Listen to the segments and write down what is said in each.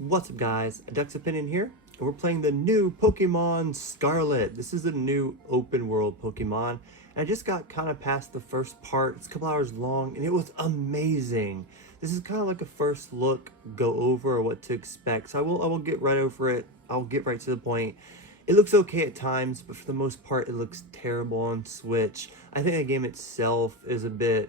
What's up guys, Duck's Opinion here, and we're playing the new Pokemon Scarlet. This is a new open world Pokemon, and I just got kind of past the first part. It's a couple hours long, and it was amazing. This is kind of like a first look, go over what to expect, so I will get right over it. I'll get right to the point. It looks okay at times, but for the most part, it looks terrible on Switch. I think the game itself is a bit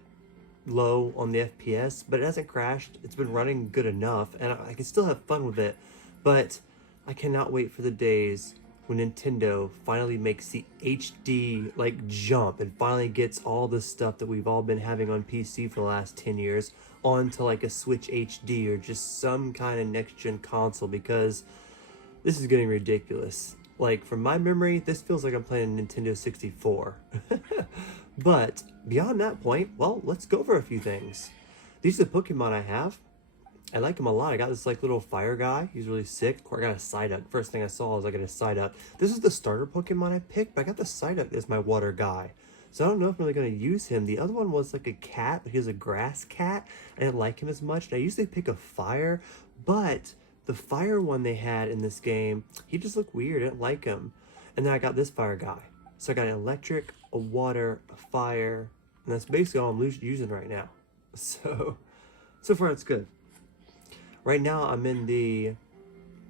low on the FPS, but it hasn't crashed. It's been running good enough, and I can still have fun with it. But I cannot wait for the days when Nintendo finally makes the HD jump and finally gets all the stuff that we've all been having on PC for the last 10 years onto like a Switch HD or just some kind of next-gen console, because this is getting ridiculous. Like, from my memory, this feels like I'm playing Nintendo 64. But beyond that point, well, let's go over a few things. These are the Pokemon I have. I like him a lot. I got this like little fire guy. He's really sick. I got a Psyduck. First thing I saw was I got a Psyduck. This is the starter Pokemon I picked, but I got the Psyduck as my water guy. So I don't know if I'm really going to use him. The other one was like a cat, but he was a grass cat. I didn't like him as much. And I usually pick a fire, but the fire one they had in this game, he just looked weird. I didn't like him. And then I got this fire guy. So I got an electric, a water, a fire, and that's basically all I'm using right now. So far it's good. Right now I'm in the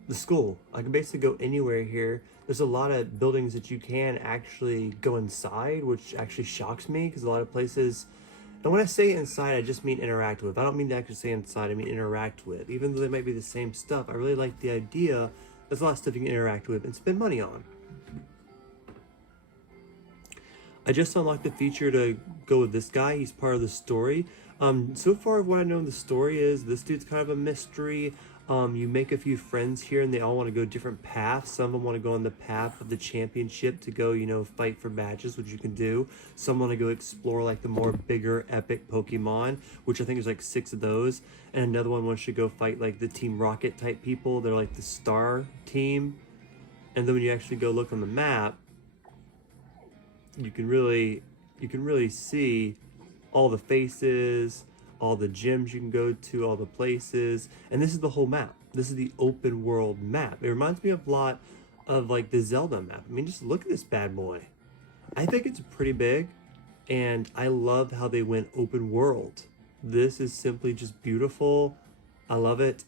school. I can basically go anywhere here. There's a lot of buildings that you can actually go inside, which actually shocks me because a lot of places, and when I say inside, I just mean interact with. I don't mean to actually say inside, I mean interact with. Even though they might be the same stuff, I really like the idea. There's a lot of stuff you can interact with and spend money on. I just unlocked the feature to go with this guy. He's part of the story. So far, what I know the story is, this dude's kind of a mystery. You make a few friends here, and they all want to go different paths. Some of them want to go on the path of the championship to go, fight for badges, which you can do. Some want to go explore, like, the more bigger, epic Pokemon, which I think there's, like, 6 of those. And another one wants to go fight, like, the Team Rocket type people. They're, like, the star team. And then when you actually go look on the map, you can really see all the faces, all the gyms you can go to, all the places, and this is the whole map. This is the open world map. It reminds me of a lot of like the Zelda map. I mean, just look at this bad boy. I think it's pretty big, and I love how they went open world. This is simply just beautiful. I love it,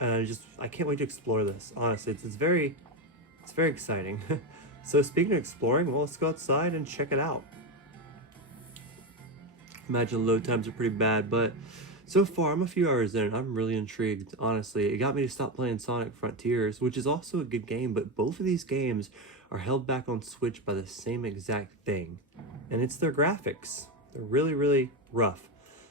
and I can't wait to explore this. Honestly, it's very exciting. So speaking of exploring, well, let's go outside and check it out. Imagine load times are pretty bad, but so far I'm a few hours in and I'm really intrigued, honestly. It got me to stop playing Sonic Frontiers, which is also a good game, but both of these games are held back on Switch by the same exact thing, and it's their graphics. They're really, really rough.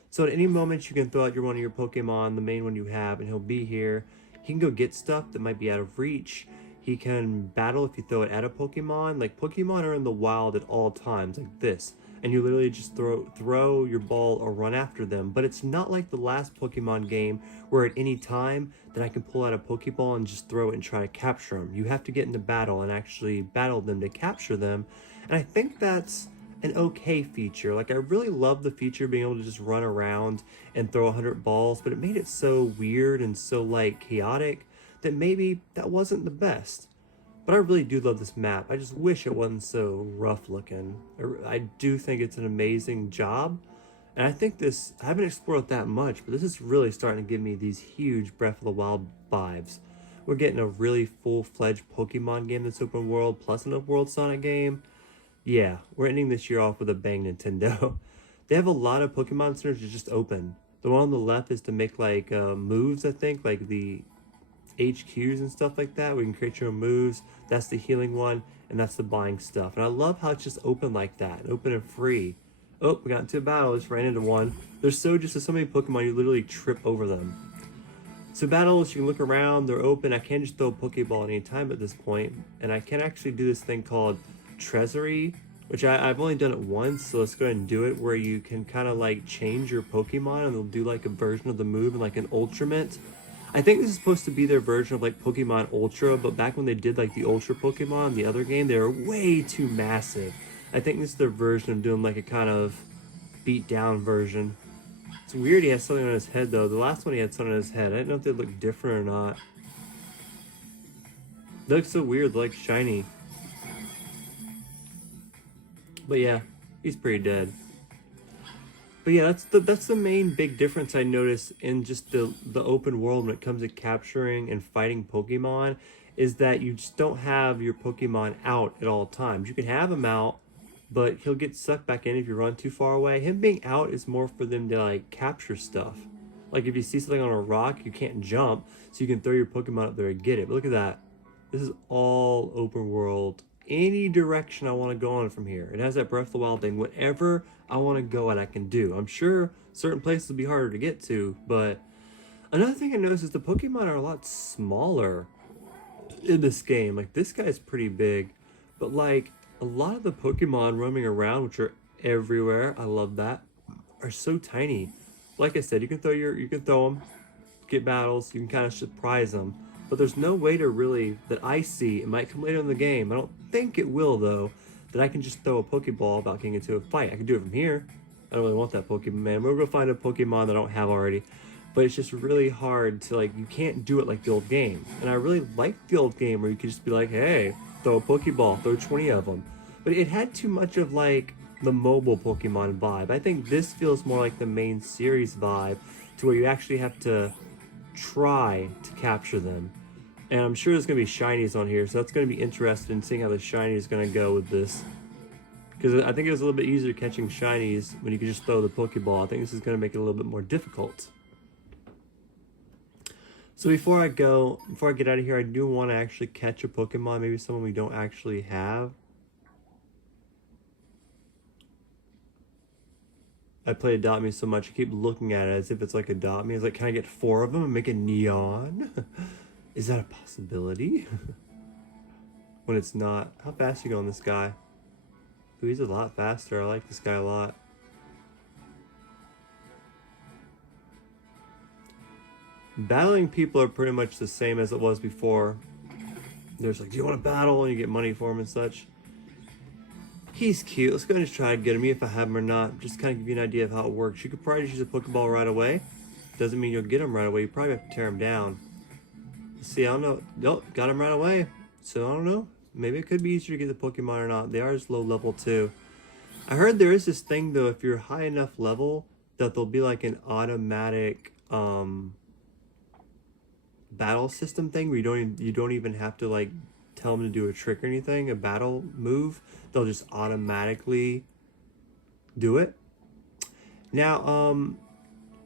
So at any moment you can throw out one of your Pokemon, the main one you have, and he'll be here. He can go get stuff that might be out of reach. He can battle if you throw it at a Pokemon. Like, Pokemon are in the wild at all times, like this. And you literally just throw your ball or run after them. But it's not like the last Pokemon game where at any time that I can pull out a Pokeball and just throw it and try to capture them. You have to get into battle and actually battle them to capture them. And I think that's an okay feature. Like, I really love the feature of being able to just run around and throw 100 balls, but it made it so weird and so, like, chaotic that maybe that wasn't the best. But I really do love this map. I just wish it wasn't so rough looking. I do think it's an amazing job. And I think this, I haven't explored it that much, but this is really starting to give me these huge Breath of the Wild vibes. We're getting a really full-fledged Pokemon game that's open world, plus an open world Sonic game. Yeah, we're ending this year off with a bang, Nintendo. They have a lot of Pokemon centers that just open. The one on the left is to make like moves, I think, like the HQs and stuff like that. We can create your own moves. That's the healing one, and that's the buying stuff. And I love how it's just open like that, open and free. Oh, we got into a battle, just ran into one. There's so many Pokemon, you literally trip over them. So battles, you can look around, they're open. I can't just throw a Pokeball at any time at this point. And I can actually do this thing called Treasury, which I've only done it once, so let's go ahead and do it, where you can kind of like change your Pokemon and they'll do like a version of the move in like an Ultimate. I think this is supposed to be their version of like Pokemon Ultra, but back when they did like the Ultra Pokemon, the other game, they were way too massive. I think this is their version of doing like a kind of beat down version. It's weird he has something on his head though. The last one he had something on his head. I didn't know if they looked different or not. They look so weird, like shiny. But yeah, he's pretty dead. But yeah, that's the main big difference I notice in just the open world when it comes to capturing and fighting Pokemon, is that you just don't have your Pokemon out at all times. You can have him out, but he'll get sucked back in if you run too far away. Him being out is more for them to like capture stuff. Like if you see something on a rock, you can't jump, so you can throw your Pokemon up there and get it. But look at that. This is all open world. Any direction I want to go on from here. It has that Breath of the Wild thing. Whatever I want to go at, I can do. I'm sure certain places will be harder to get to, but another thing I noticed is the Pokemon are a lot smaller in this game. Like, this guy's pretty big, but like a lot of the Pokemon roaming around, which are everywhere, I love that, are so tiny. Like I said, you can throw them, get battles, you can kind of surprise them, but there's no way to really, that I see, it might come later in the game, I don't think it will though, that I can just throw a Pokeball without getting into a fight. I can do it from here. I don't really want that Pokemon. We'll go find a Pokemon that I don't have already. But it's just really hard to, like, you can't do it like the old game. And I really like the old game where you could just be like, hey, throw a Pokeball, throw 20 of them. But it had too much of, like, the mobile Pokemon vibe. I think this feels more like the main series vibe, to where you actually have to try to capture them. And I'm sure there's going to be shinies on here, so that's going to be interesting seeing how the shiny is going to go with this. Because I think it was a little bit easier catching shinies when you could just throw the Pokeball. I think this is going to make it a little bit more difficult. So before I get out of here, I do want to actually catch a Pokemon, maybe someone we don't actually have. I play Adopt Me so much, I keep looking at it as if it's like Adopt Me. It's like, can I get 4 of them and make a neon? Is that a possibility? When it's not. How fast you go on this guy? Ooh, he's a lot faster. I like this guy a lot. Battling people are pretty much the same as it was before. There's like, do you want to battle? And you get money for him and such. He's cute. Let's go ahead and try to get him, if I have him or not. Just kind of give you an idea of how it works. You could probably just use a Pokeball right away. Doesn't mean you'll get him right away. You probably have to tear him down. Let's see, I don't know. Nope, got him right away. So I don't know. Maybe it could be easier to get the Pokemon or not. They are just low level too. I heard there is this thing though, if you're high enough level, that there'll be like an automatic battle system thing where you don't even have to like tell them to do a trick or anything, a battle move. They'll just automatically do it. Now,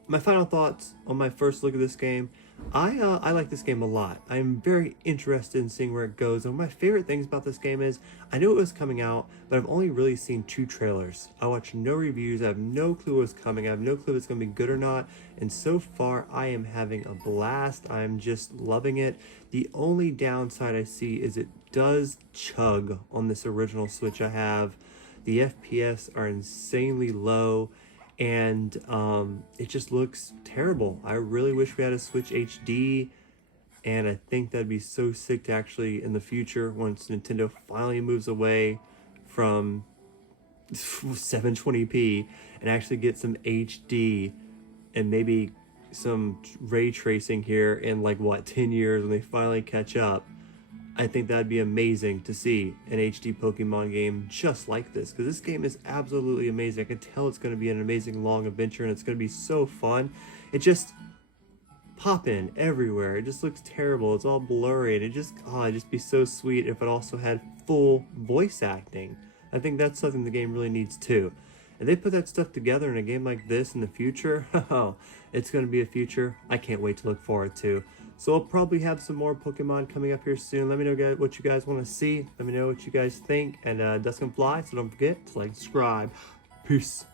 my final thoughts on my first look at this game. I like this game a lot. I'm very interested in seeing where it goes. And one of my favorite things about this game is I knew it was coming out, but I've only really seen 2 trailers. I watched no reviews. I have no clue what's coming. I have no clue if it's going to be good or not. And so far, I am having a blast. I'm just loving it. The only downside I see is it does chug on this original Switch I have. The FPS are insanely low. And it just looks terrible. I really wish we had a Switch HD, and I think that'd be so sick to actually, in the future, once Nintendo finally moves away from 720p and actually get some HD and maybe some ray tracing here in like, what, 10 years when they finally catch up. I think that'd be amazing to see an HD Pokemon game just like this, because this game is absolutely amazing. I can tell it's going to be an amazing long adventure, and it's going to be so fun. It just popping everywhere. It just looks terrible. It's all blurry, and it'd just be so sweet if it also had full voice acting. I think that's something the game really needs too. And they put that stuff together in a game like this in the future. Oh, it's going to be a future I can't wait to look forward to. So I'll probably have some more Pokemon coming up here soon. Let me know what you guys want to see. Let me know what you guys think. And Dusk and Fly, so don't forget to like, subscribe. Peace.